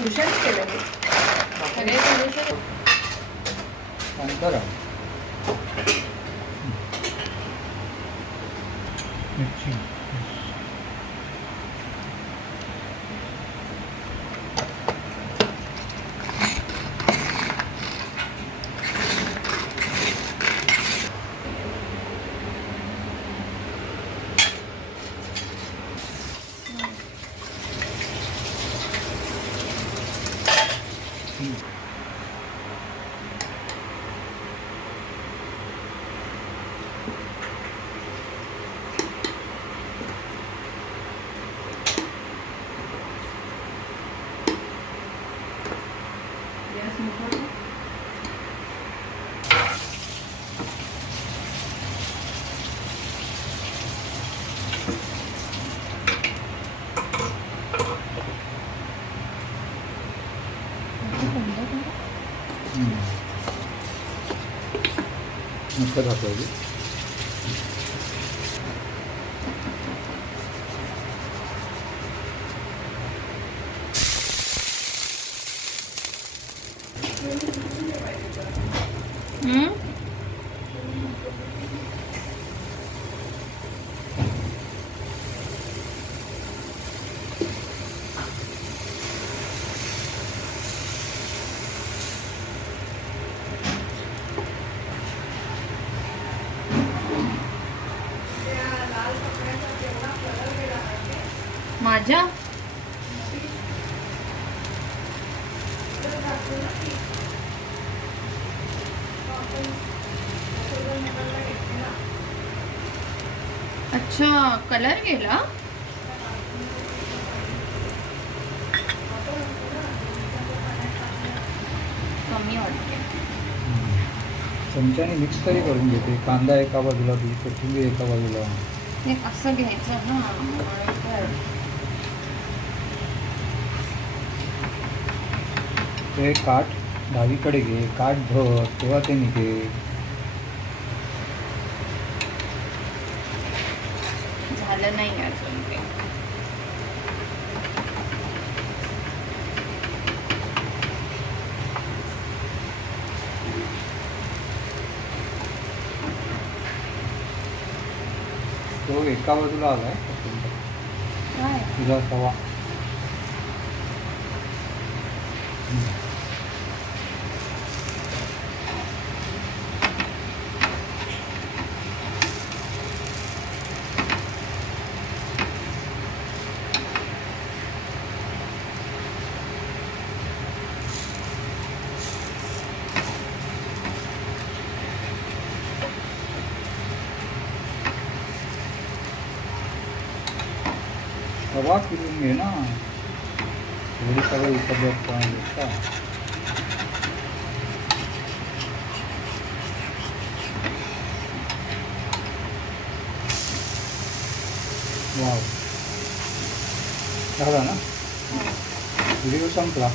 पुरुषांनी केलं हे. सगळे थोडेसे करा मिरची मस्त दाखवायची. माझ्या अच्छा कलर गेला. कमी वाटते. चमच्याने मिक्स तरी करून घेते. कांदा एका बाजूला, कोथिंबीर एका बाजूला. हे असं घ्यायचं ना. ते काठ डावीकडे घे, काठ धर, तेव्हा ते निघे. झालं नाही अजून ते. तो एका बाजूला आलाय काय तुझा तवा. तवा फिरून घे ना. एवढी सगळं उपलब्ध का. वाव झाला ना. व्हिडिओ संपला.